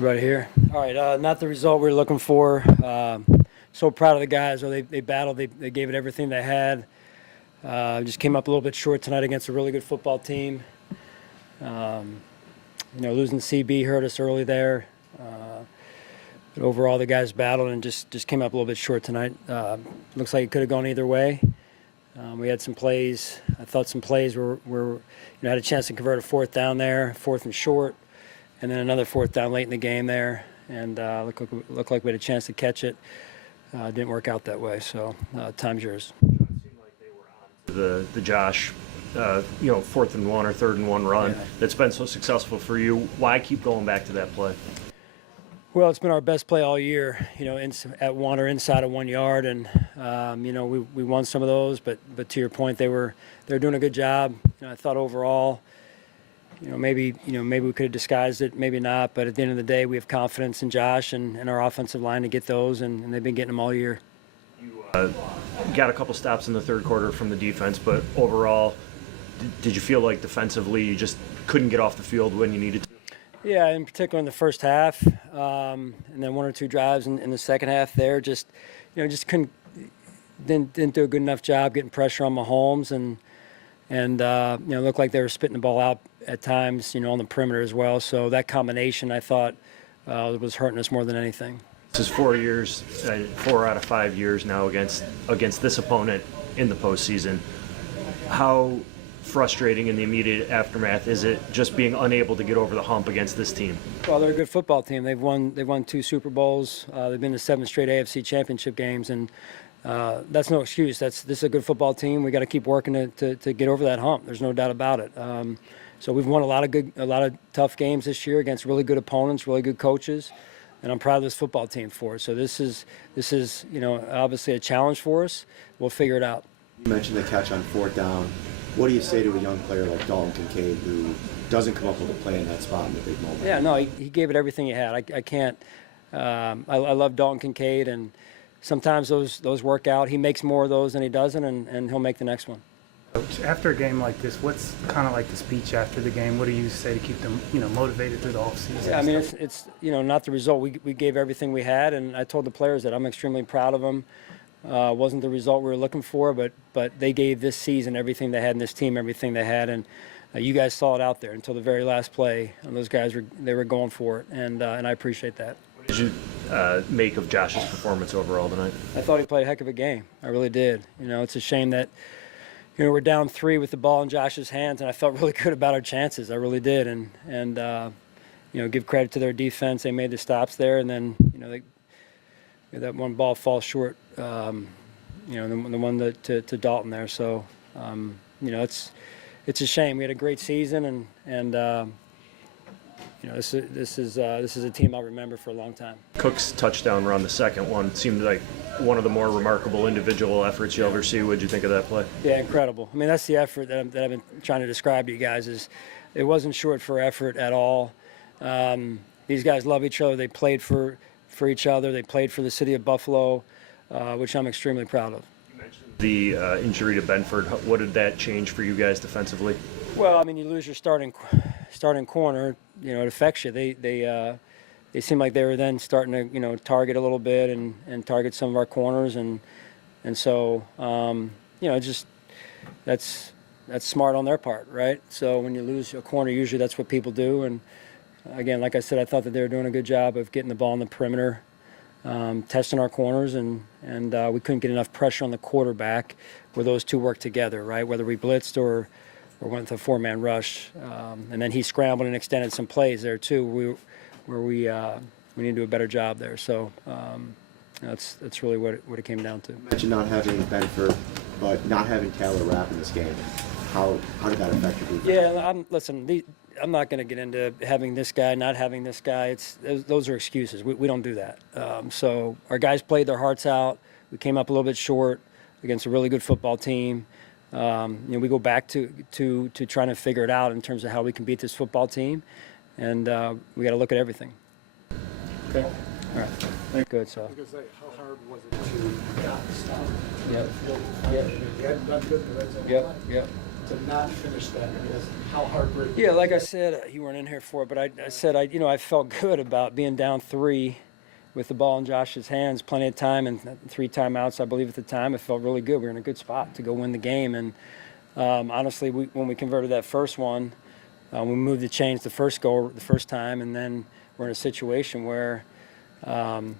Right here. All right, not the result we were looking for. So proud of the guys. They battled. They gave it everything they had. Just came up a little bit short tonight against a really good football team. Losing CB hurt us early there. But overall, the guys battled and just came up a little bit short tonight. Looks like it could have gone either way. We had some plays. I thought some plays were had a chance to convert a fourth down there, fourth and short, and then another fourth down late in the game there, and looked like we had a chance to catch it. Didn't work out that way. So time's yours. It seemed like they were on to the Josh, 4th and 1 or 3rd and 1 run that's been so successful for you. Why keep going back to that play? Well, it's been our best play all year, at 1 or inside of 1 yard, and we won some of those. But to your point, they're doing a good job. I thought overall, maybe we could have disguised it, maybe not. But at the end of the day, we have confidence in Josh and our offensive line to get those, and they've been getting them all year. You got a couple stops in the third quarter from the defense, but overall, did you feel like defensively you just couldn't get off the field when you needed to? Yeah, in particular in the first half, and then 1 or 2 drives in the second half there, just didn't do a good enough job getting pressure on Mahomes, and looked like they were spitting the ball out at times, on the perimeter as well. So that combination, I thought, was hurting us more than anything. This is 4 years, 4 out of 5 years now against this opponent in the postseason. How frustrating in the immediate aftermath is it just being unable to get over the hump against this team? Well, they're a good football team. They've won 2 Super Bowls. They've been to 7 straight AFC Championship games, and that's no excuse. This is a good football team. We got to keep working to get over that hump. There's no doubt about it. So we've won a lot of tough games this year against really good opponents, really good coaches, and I'm proud of this football team for it. So this is obviously a challenge for us. We'll figure it out. You mentioned the catch on 4th down. What do you say to a young player like Dalton Kincaid who doesn't come up with a play in that spot in the big moment? Yeah, no, he gave it everything he had. I can't. I love Dalton Kincaid, and sometimes those work out. He makes more of those than he doesn't, and he'll make the next one. After a game like this, what's kind of like the speech after the game? What do you say to keep them, motivated through the offseason? Yeah, I mean, it's not the result. We gave everything we had, and I told the players that I'm extremely proud of them. Wasn't the result we were looking for, but they gave this season everything they had, and this team everything they had, and you guys saw it out there until the very last play. And those guys were going for it, and I appreciate that. What did you make of Josh's performance overall tonight? I thought he played a heck of a game. I really did. It's a shame that we're down 3 with the ball in Josh's hands, and I felt really good about our chances. I really did, and give credit to their defense. They made the stops there, and then that one ball falls short. The one to Dalton there. So, it's a shame. We had a great season, and this is a team I'll remember for a long time. Cook's touchdown run, the second one, seemed like one of the more remarkable individual efforts you'll ever see. What did you think of that play? Yeah, incredible. I mean, that's the effort that I've been trying to describe to you guys. It wasn't short for effort at all. These guys love each other. They played for each other. They played for the city of Buffalo, which I'm extremely proud of. You mentioned the injury to Benford. What did that change for you guys defensively? Well, I mean, you lose your starting corner, it affects you. They seem like they were then starting to target a little bit and target some of our corners, and so just that's smart on their part, right? So when you lose a corner, usually that's what people do, and again, like I said, I thought that they were doing a good job of getting the ball in the perimeter, testing our corners, and we couldn't get enough pressure on the quarterback where those two worked together, right? Whether we blitzed or went with a 4-man rush, and then he scrambled and extended some plays there too, where we need to do a better job there. So that's really what it came down to. You mentioned not having Benford, but not having Taylor Rapp in this game. How did that affect your defense? Yeah, I'm not going to get into having this guy, not having this guy. Those are excuses. We don't do that. So our guys played their hearts out. We came up a little bit short against a really good football team. We go back to trying to figure it out in terms of how we can beat this football team, and we got to look at everything. Okay. All right. Good. So. I was going to say, how hard was it to stop? Yep. You hadn't done good in the red zone. Yep. to not finish that? I mean, how heartbreaking. Yeah, like I said, you weren't in here for it, but I said I felt good about being down 3 with the ball in Josh's hands, plenty of time and 3 timeouts, I believe at the time. It felt really good. We were in a good spot to go win the game. And honestly, when we converted that first one, we moved the chains the first goal the first time, and then we're in a situation where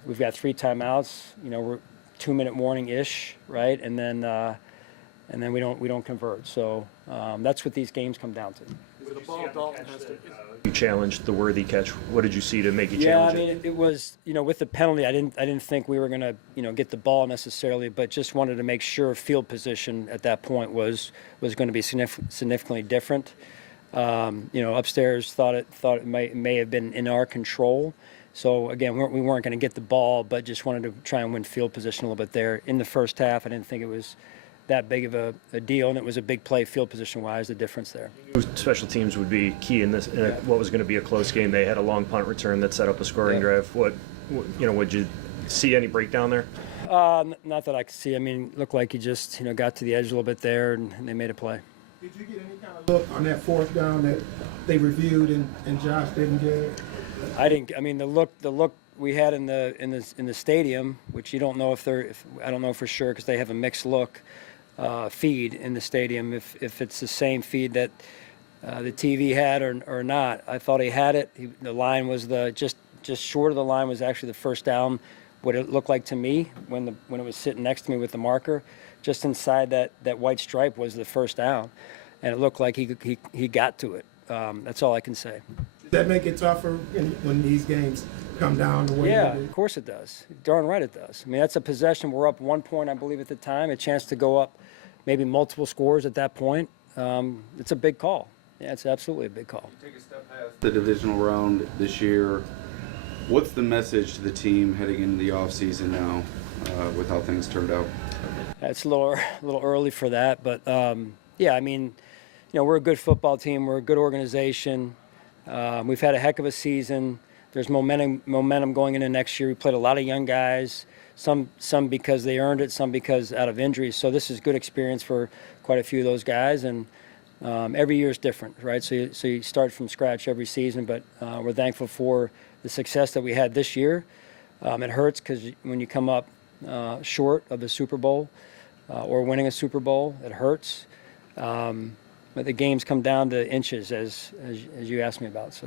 we've got 3 timeouts. We're 2-minute warning-ish, right? And then we don't convert. So that's what these games come down to. With the ball, Dalton has to. You challenged the worthy catch. What did you see to make you Yeah, challenge I mean, it was, with the penalty, I didn't think we were going to, get the ball necessarily, but just wanted to make sure field position at that point was going to be significantly different. Upstairs thought it may have been in our control. So again, we weren't going to get the ball, but just wanted to try and win field position a little bit there. In the first half, I didn't think it was that big of a deal, and it was a big play field position-wise, the difference there. Special teams would be key in this. What was going to be a close game, they had a long punt return that set up a scoring drive. Would you see any breakdown there? Not that I could see. I mean, it looked like he just got to the edge a little bit there, and they made a play. Did you get any kind of look on that fourth down that they reviewed and Josh didn't get? I didn't. I mean, the look we had in the stadium, which you don't know I don't know for sure because they have a mixed look feed in the stadium. If it's the same feed that the TV had or not, I thought he had it. The line was just short of the line was actually the first down. What it looked like to me when it was sitting next to me with the marker, just inside that white stripe was the first down, and it looked like he got to it. That's all I can say. Does that make it tougher when these games come down the way? Yeah, of course it does. Darn right it does. I mean, that's a possession. We're up 1 point, I believe, at the time. A chance to go up maybe multiple scores at that point. It's a big call. Yeah, it's absolutely a big call. Take a step past the divisional round this year. What's the message to the team heading into the offseason now with how things turned out? It's a little early for that, but yeah, I mean, we're a good football team. We're a good organization. We've had a heck of a season. There's momentum going into next year. We played a lot of young guys, some because they earned it, some because out of injuries. So this is good experience for quite a few of those guys, and every year is different, right? So you start from scratch every season, but we're thankful for the success that we had this year. It hurts because when you come up short of the Super Bowl or winning a Super Bowl, it hurts. But the games come down to inches, as you asked me about. So.